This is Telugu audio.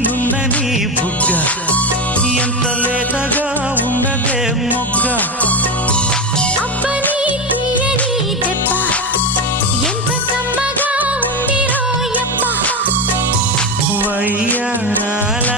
నున్నని బుగ్గ ఎంత లేతగా ఉన్నదే మొగ్గ అబ్బని తీయని దెబ్బ ఎంత కమ్మగా ఉంది రోయప్ప వయ్యారాల